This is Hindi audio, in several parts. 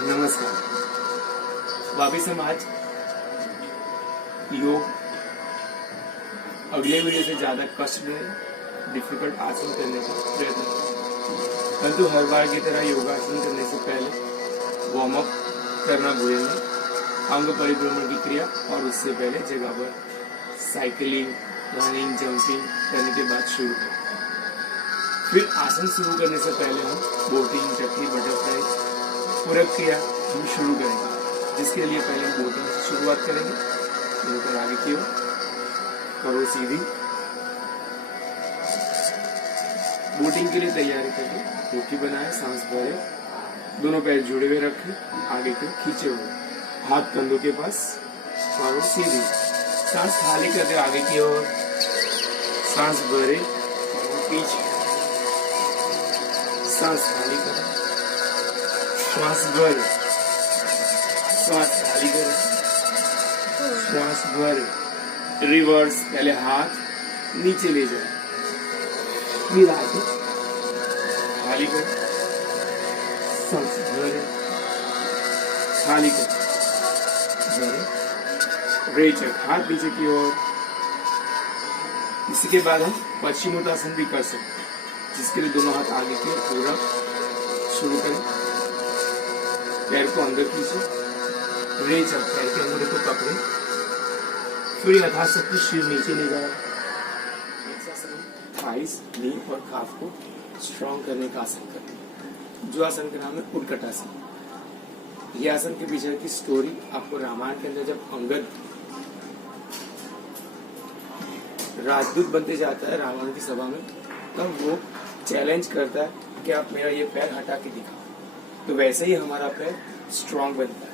नमस्कार। वापिस हम आज योग अगले वीडियो से ज्यादा कष्ट में डिफिकल्ट आसन करने का प्रयत्न करें, परंतु हर बार की तरह योगासन करने से पहले वार्म अप करना भूलेंगे। अंग परिभ्रमण की क्रिया और उससे पहले जगह पर साइकिलिंग, रनिंग, जंपिंग करने के बाद शुरू करें। फिर आसन शुरू करने से पहले हम बोटिंग, चक्री, बटरफ्लाई पूरक क्रिया हम शुरू करेंगे, जिसके लिए पहले हम बोटिंग से शुरुआत करेंगे। बिल्कुल आगे की ओर करो सीधी। बोटिंग के लिए तैयारी करें, मुट्ठी बनाए, सांस भरे, दोनों पैर जुड़े हुए रखें, आगे की ओर खींचे हुए, हाथ कंधों के पास, करो सीधी। सांस खाली करते आगे की ओर, सांस भरे, पीछे, सांस खाली करें, श्वास भरे, श्वास खाली करें, श्वास भरे, रिवर्स। पहले हाथ नीचे ले जाए, फिर आगे खाली करें, सांस भरे, खाली करें, भरे, रेचक, हाथ पीछे की ओर। इसी के बाद हम पश्चिमोत्तासन भी कर सकते हैं, जिसके लिए दोनों हाथ आगे की ओर पूरा शुरू करें। पैर को अंदर खींचे, रेचक, पैर के अंदर को पकड़े, फिर यथाशक्ति सिर नीचे ले जाए। थाइस, नी और काफ को स्ट्रॉन्ग करने का आसन करें, जो आसन का नाम है उत्कटासन। यह आसन के पीछे की स्टोरी आपको रामायण के अंदर जब अंगद राजदूत बनते जाता है रावण की सभा में, तब वो चैलेंज करता है कि आप मेरा ये पैर हटा के दिखाओ। तो वैसे ही हमारा पैर स्ट्रॉन्ग बनता है,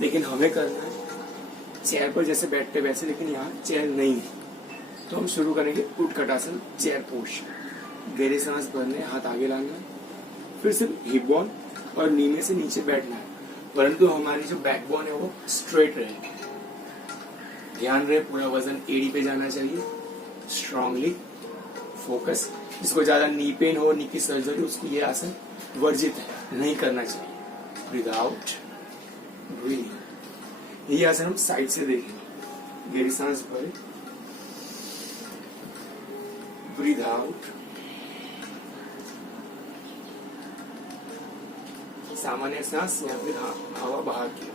लेकिन हमें करना है चेयर पर जैसे बैठते वैसे, लेकिन यहाँ चेयर नहीं है। तो हम शुरू करेंगे उत्कटासन, चेयर पोस्चर। गहरी सांस भरने, हाथ आगे लाना, फिर सिर्फ हिप बोन और नीचे से नीचे बैठना है, परंतु हमारी जो बैकबोन है वो स्ट्रेट रहे। ध्यान रहे पूरा वजन एड़ी पे जाना चाहिए, स्ट्रांगली फोकस। जिसको ज्यादा नी पेन हो, नी की सर्जरी, उसको ये आसन वर्जित है, नहीं करना चाहिए। ब्रीथ आउट, ब्रीथ इन। ये आसन हम साइड से देखेंगे। गहरी सांस भरे, ब्रीथ आउट, सामान्य सांस या फिर हवा बाहर की।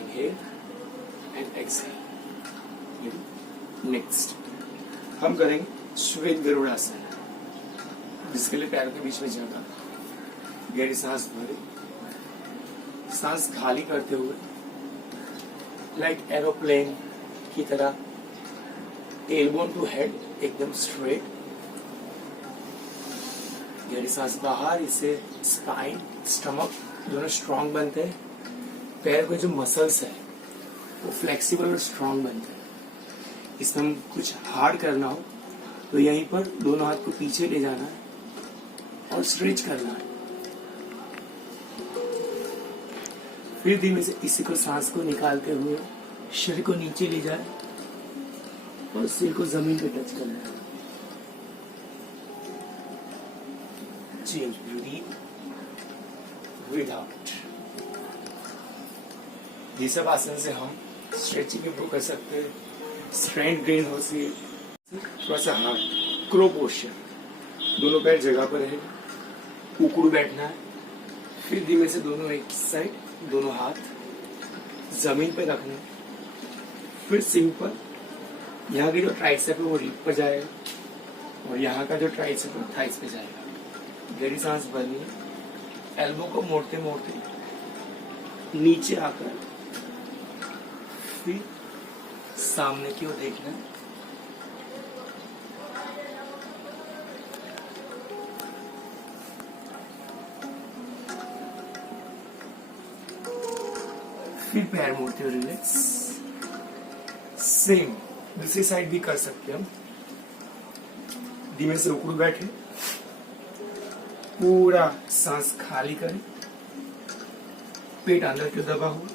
Inhale and exhale. नेक्स्ट हम करेंगे श्वेत गरुड़ासन, जिसके लिए पैरों के बीच में जगह। गहरी सांस भरे, सांस खाली करते हुए लाइक एरोप्लेन की तरह टेलबोन टू हेड एकदम स्ट्रेट। गहरी सांस बाहर, इससे स्पाइन, स्टमक दोनों स्ट्रांग बनते हैं। पैर के जो मसल्स है वो फ्लेक्सिबल और स्ट्रांग बनते हैं। इसमें हम कुछ हार्ड करना हो तो यहीं पर दोनों हाथ को पीछे ले जाना है और स्ट्रेच करना है। फिर धीमे से इसी को सांस को निकालते हुए शरीर को नीचे ले जाए और सिर को जमीन पे टच करना है। Change, breathe, breathe out. ये सब आसन से हम स्ट्रेचिंग इंप्रूव कर सकते हैं, स्ट्रेंथ गेन हो सी। थोड़ा सा हाथ क्रो पोस्चर, दोनों पैर जगह पर है, उकड़ू बैठना है। फिर धीमे से दोनों एक साइड, दोनों हाथ जमीन पर रखना है। फिर सिंपल यहाँ की जो ट्राइसेप है वो रिप पर जाएगा और यहाँ का जो ट्राइसेप है थाइस पे जाएगा। गहरी सांस भरनी है, एल्बो को मोड़ते मोड़ते नीचे आकर फिर सामने की ओर देखना है। फिर पैर मोड़ते हुए रिलैक्स। सेम दूसरी साइड भी कर सकते हैं हम। धीमे से उकड़ू बैठे, पूरा सांस खाली करें, पेट अंदर की दबा हो,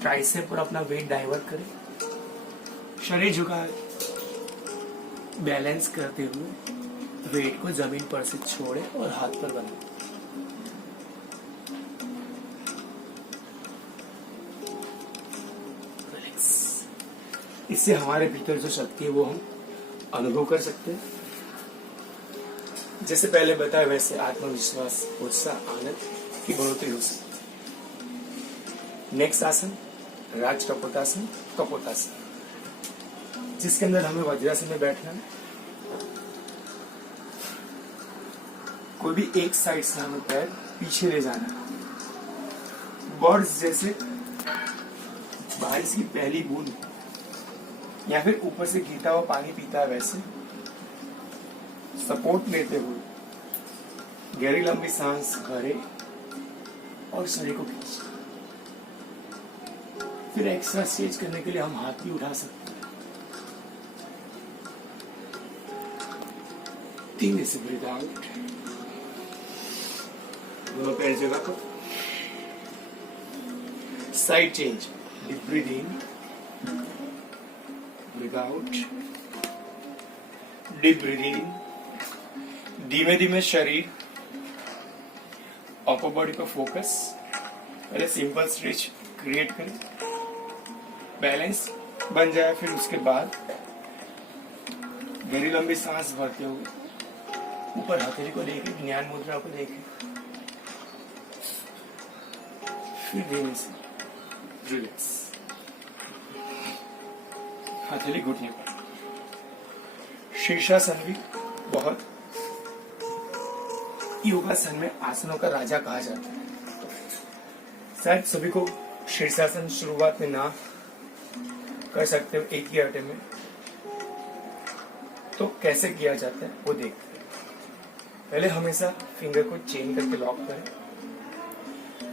ट्राइसेप पर अपना वेट डाइवर्ट करें, शरीर झुकाए, बैलेंस करते हुए वेट को जमीन पर से छोड़े और हाथ पर बनाए। इससे हमारे भीतर जो शक्ति है वो हम अनुभव कर सकते हैं। जैसे पहले बताया वैसे आत्मविश्वास, उत्साह, आनंद की बढ़ोतरी हो सकती है। नेक्स्ट आसन राज कपोतासन, कपोतासन, जिसके अंदर हमें वज्रासन में बैठना है। कोई भी एक साइड से हमें पैर पीछे ले जाना है। बर्ड्स जैसे बारिश की पहली बूंद या फिर ऊपर से गिरता हुआ पानी पीता है वैसे सपोर्ट लेते हुए गहरी लंबी सांस भरे और शरीर को खींचे। फिर एक्स्ट्रा स्ट्रेच करने के लिए हम हाथ भी उठा सकते हैं। 3 से ब्रीथ आउट, दोनों पैर जगह पर। साइड चेंज, डीप ब्रीथ इन, ब्रीथ आउट, डीप ब्रीथ इन। धीमे धीमे शरीर अपर बॉडी पर फोकस। पहले सिंपल स्ट्रेच क्रिएट करें, बैलेंस बन जाए। फिर उसके बाद गहरी लंबी सांस भरते हुए ऊपर हथेली को लेके ज्ञान मुद्रा को देखें। फिर धीमे से रिलैक्स, हथेली घुटने पर। शीर्षासन भी बहुत योगासन में आसनों का राजा कहा जाता है। शायद सभी को शीर्षासन शुरुआत में ना कर सकते हो एक ही अटे में, तो कैसे किया जाता है वो देखते हैं। पहले हमेशा फिंगर को चेन करके लॉक करें,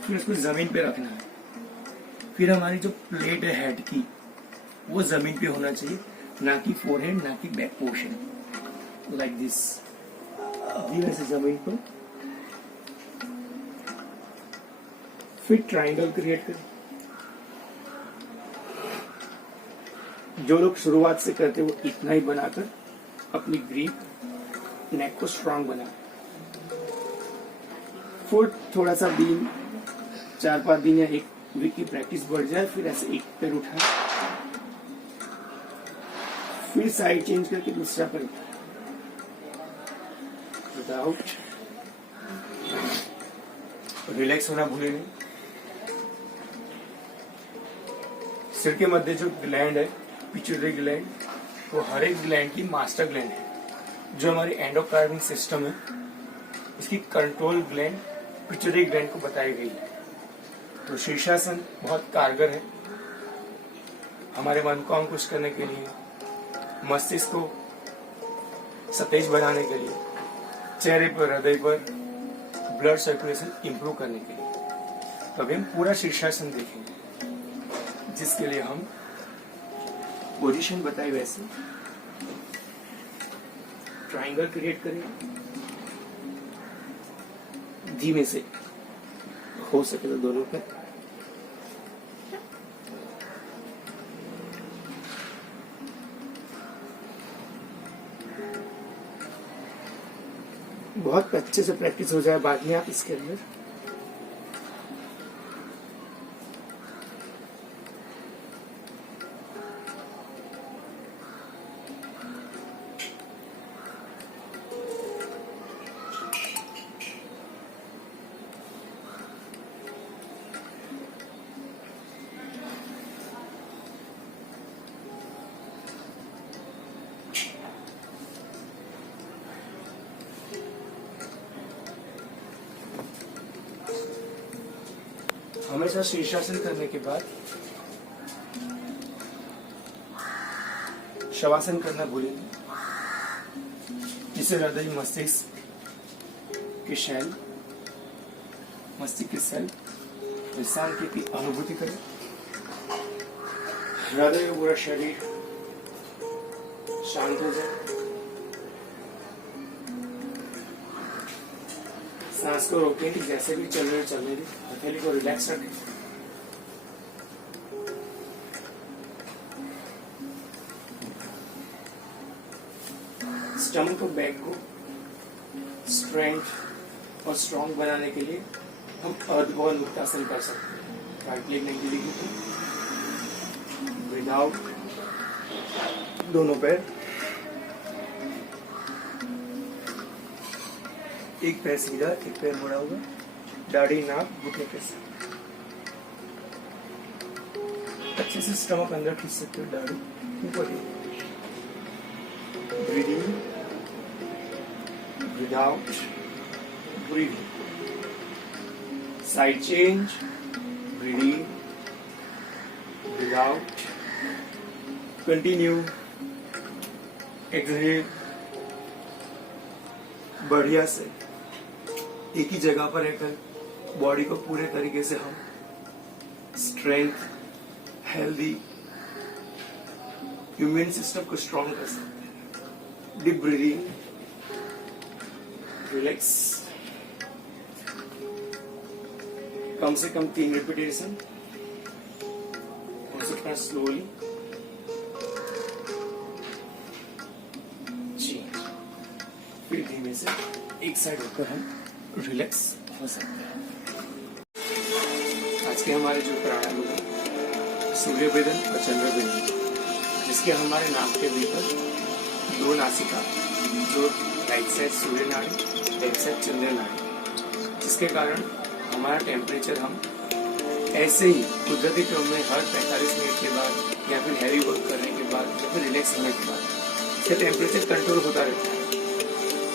फिर उसको जमीन पे रखना है। फिर हमारी जो प्लेट है हेड की वो जमीन पे होना चाहिए, ना कि फोरहेड, ना कि बैक पोर्शन, लाइक दिस। धीरे से जमीन पर। फिर ट्रायंगल क्रिएट करें। जो लोग शुरुआत से करते वो इतना ही बनाकर अपनी ग्रिप, नेक को स्ट्रांग बना। फिर थोड़ा सा दिन, 4-5 दिन या एक वीक की प्रैक्टिस बढ़ जाए, फिर ऐसे एक पैर उठाए, फिर साइड चेंज करके दूसरा पैर उठाए। विदाउट रिलैक्स होना भूले नहीं। सिर के मध्य जो ग्लैंड है, पिट्यूटरी ग्लैंड, वो हर एक ग्लैंड की मास्टर ग्लैंड है, जो हमारी एंडोकार्निक सिस्टम है इसकी कंट्रोल ग्लैंड पिट्यूटरी ग्लैंड को बताई गई है। तो शीर्षासन बहुत कारगर है हमारे मन को अंकुश करने के लिए, मस्तिष्क को सतेज बनाने के लिए, चेहरे पर, हृदय पर ब्लड सर्कुलेशन इंप्रूव करने के लिए। तो अभी हम पूरा शीर्षासन देखेंगे, जिसके लिए हम पोजीशन बताए वैसे ट्रायंगल क्रिएट करें। धीमे से हो सके तो दोनों पे। बहुत अच्छे से प्रैक्टिस हो जाए बाद में आप इसके अंदर। हमेशा शीर्षासन करने के बाद शवासन करना भूलें, जिससे हृदय मस्तिष्क के शैल, मस्तिष्क के सेल विश्रांति की अनुभूति करें। हृदय और पूरा शरीर शांत हो जाए। सांस को रोकें कि जैसे भी चलने दे, हथेली को रिलैक्स रखें। स्टमक और बैक को स्ट्रेंथ और स्ट्रॉन्ग बनाने के लिए हम अर्धगोल मुक्तासन कर सकते हैं। Right leg 90 degree, breathe out, दोनों पैर, एक पैर सीधा, एक पैर मुड़ा हुआ, दाढ़ी नाक घुटने के साथ। अच्छे से स्टमक अंदर खींच सकते हो, दाढ़ी ऊपर ही। ब्रीथ इन, ब्रीथ आउट, ब्रीथ इन। साइड चेंज, ब्रीथ इन, ब्रीथ आउट, कंटिन्यू, एक्सहेल। बढ़िया से एक ही जगह पर रहकर बॉडी को पूरे तरीके से हम स्ट्रेंथ, हेल्दी, इम्यून सिस्टम को स्ट्रॉन्ग कर सकते हैं। डीप ब्रीदिंग, रिलैक्स, कम से कम 3 रिपीटेशन, हो सकता है स्लोली। जी, फिर धीमे से एक साइड होकर हम रिलैक्स हो सकते हैं। आज के हमारे जो प्राणायाम होगा, सूर्य वेदन और चंद्र वेदन, जिसके हमारे नाक के भीतर 2 नासिका, जो राइट साइड सूर्य नाड़ी, लेफ्ट साइड चंद्र नाड़ी, जिसके कारण हमारा टेम्परेचर हम ऐसे ही कुदरती क्रम में हर 45 मिनट के बाद या फिर हैवी वर्क करने के बाद या फिर रिलैक्स होने के बाद इसका टेम्परेचर कंट्रोल होता रहता है।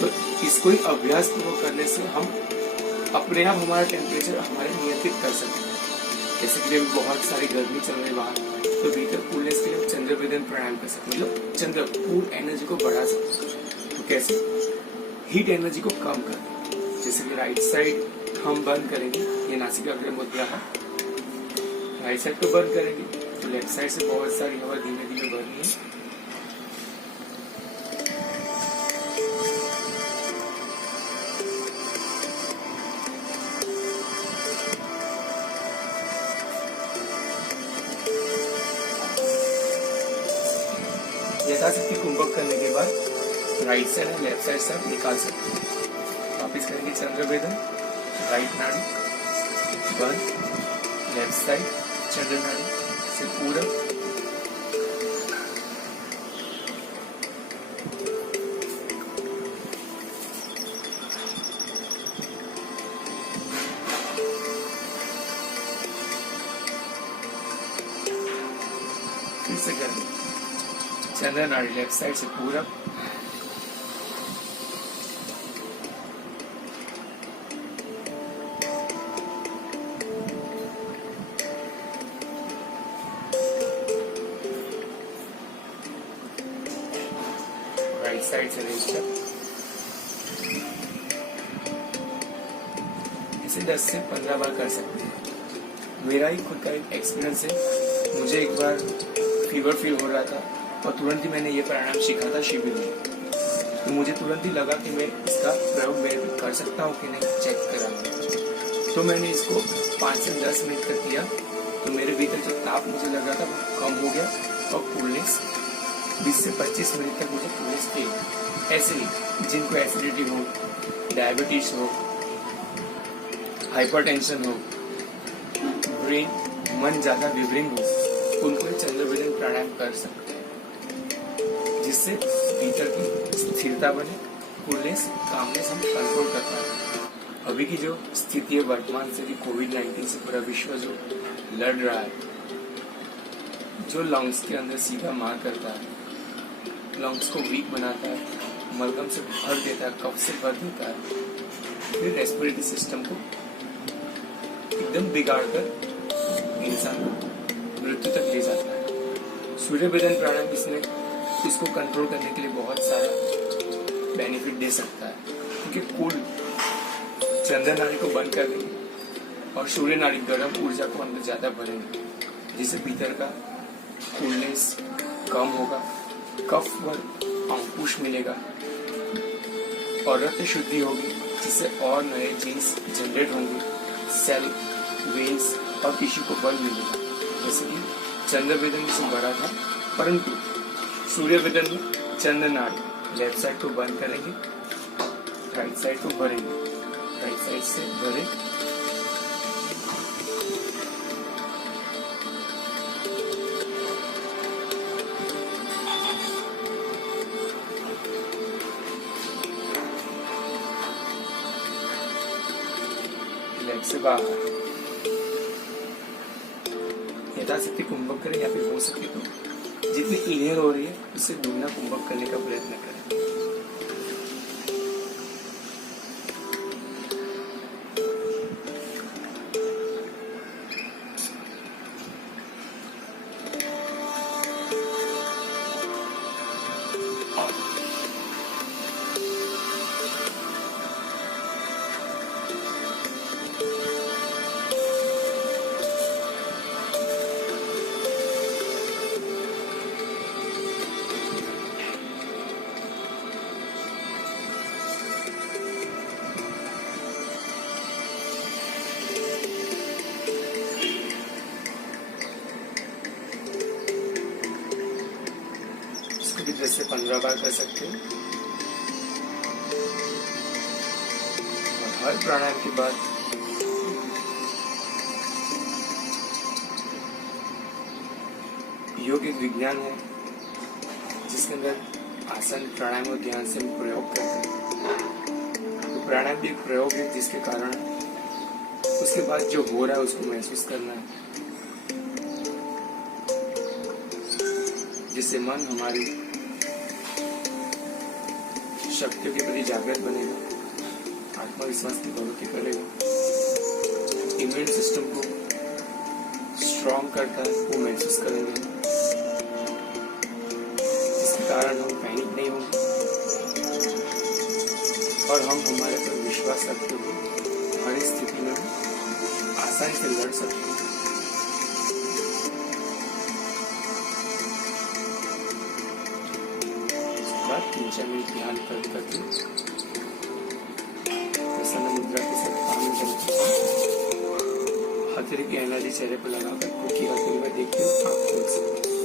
तो इसको ही अभ्यास पूर्वक करने से हम अपने आप हमारा टेम्परेचर हमारे नियंत्रित कर सकते हैं। जैसे कि बहुत सारी गर्मी चल रही बाहर, तो भीतर कूलनेस के लिए हम चंद्र वेदन प्राणायाम कर सकते हैं, मतलब चंद्र कूल एनर्जी को बढ़ा सकते हैं। तो कैसे? हीट एनर्जी को कम कर, जैसे कि राइट साइड हम बंद करेंगे, ये नासिकाग्र मुद्रा है, राइट साइड को बंद करेंगे तो लेफ्ट साइड से बहुत सारी हवा धीमे धीमे भरनी है। यथाशक्ति कुंभक करने के बाद राइट साइड और लेफ्ट साइड से आप निकाल सकते हैं। वापिस करेंगे चंद्र वेदन, राइट नाड़ी बंद, लेफ्ट साइड चंद्र नाड़ी से पूरा फिर से करेंगे चंद्र नाड़ी लेफ्ट साइड से पूरा, राइट साइड से रेस्टर। इसे 10 से 15 बार कर सकते हैं। मेरा ही खुद का एक एक्सपीरियंस है। मुझे एक बार फीवर फील हो रहा था और तुरंत ही मैंने ये प्राणायाम सीखा था शिविर में। तो मुझे तुरंत ही लगा कि मैं इसका प्रयोग मैं भी कर सकता हूँ कि नहीं, चेक करा। तो मैंने इसको 5 से 10 मिनट तक किया, तो मेरे भीतर जो ताप मुझे लग रहा था वो कम हो गया और कूलनेस 20 से 25 मिनट तक मुझे कूलनेस थी। ऐसे ही जिनको एसिडिटी हो, डायबिटीज हो, हाइपरटेंशन हो, ब्रेन मन ज्यादा विवरिंग हो, उनको चंद्र वेदन प्राणायाम कर सकते हैं, जिससे भीतर की स्थिरता बने, कूलनेस, कामनेस हम कंट्रोल कर पाए। अभी की जो स्थिति है वर्तमान से, कोविड-19 से पूरा विश्व जो लड़ रहा है, जो लंग्स के अंदर सीधा मार करता है, लंग्स को वीक बनाता है, मलगम से भर देता है, कफ से भर देता है, फिर रेस्पिरेटरी सिस्टम को एकदम बिगाड़ कर इंसान को मृत्यु तक ले जाता है। सूर्य वेदन प्राणायाम इसमें इसको कंट्रोल करने के लिए बहुत सारा बेनिफिट दे सकता है, क्योंकि कूल चंद्र नाड़ी को बंद कर देंगे और सूर्य नाड़ी गर्म ऊर्जा को अंदर ज्यादा भरेंगे, जिससे भीतर का कूलनेस कम होगा, कफ पर अंकुश मिलेगा और रक्त शुद्धि होगी, जिससे और नए जीन्स जनरेट होंगे, सेल, वेन्स और टिश्यू को बल मिलेगा। जैसे कि चंद्र वेदन से बढ़ा था, परंतु सूर्य वेदन में चंद्र नाड़ी लेफ्ट साइड को बंद करेंगे, राइट साइड को भरेंगे, राइट साइड से भरे, लेग से बाहर। यथाशक्ति कुंभक करें, या फिर हो सके तो जितनी इनहेल हो रही है उससे दुगना कुंभक करने का प्रयत्न करें। इसको भी 10 से 15 बार कर सकते हैं। और हर प्राणायाम के बाद योग एक विज्ञान है जिसके अंदर आसन, प्राणायाम और ध्यान से हम प्रयोग करते हैं। तो प्राणायाम भी एक प्रयोग है जिसके कारण उसके बाद जो हो रहा है उसको महसूस करना है, जिससे मन हमारी शक्तियों के प्रति जागृत बनेगा, आत्मविश्वास की बढ़ोतरी करेगा, इम्यून सिस्टम को स्ट्रॉन्ग करता है, वो महसूस करेंगे, जिसके कारण हम पैनिक नहीं होंगे और हम हमारे पर विश्वास रखते हुए हर स्थिति में आसानी से लड़ सकते हैं। 3-4 मिनट ध्यान करके प्रसन्न मुद्रा के साथ काम चलते हैं। हथेली की एनर्जी चेहरे पर लगाकर कुकी हथेली में देखिए, आप खोल सकते हैं।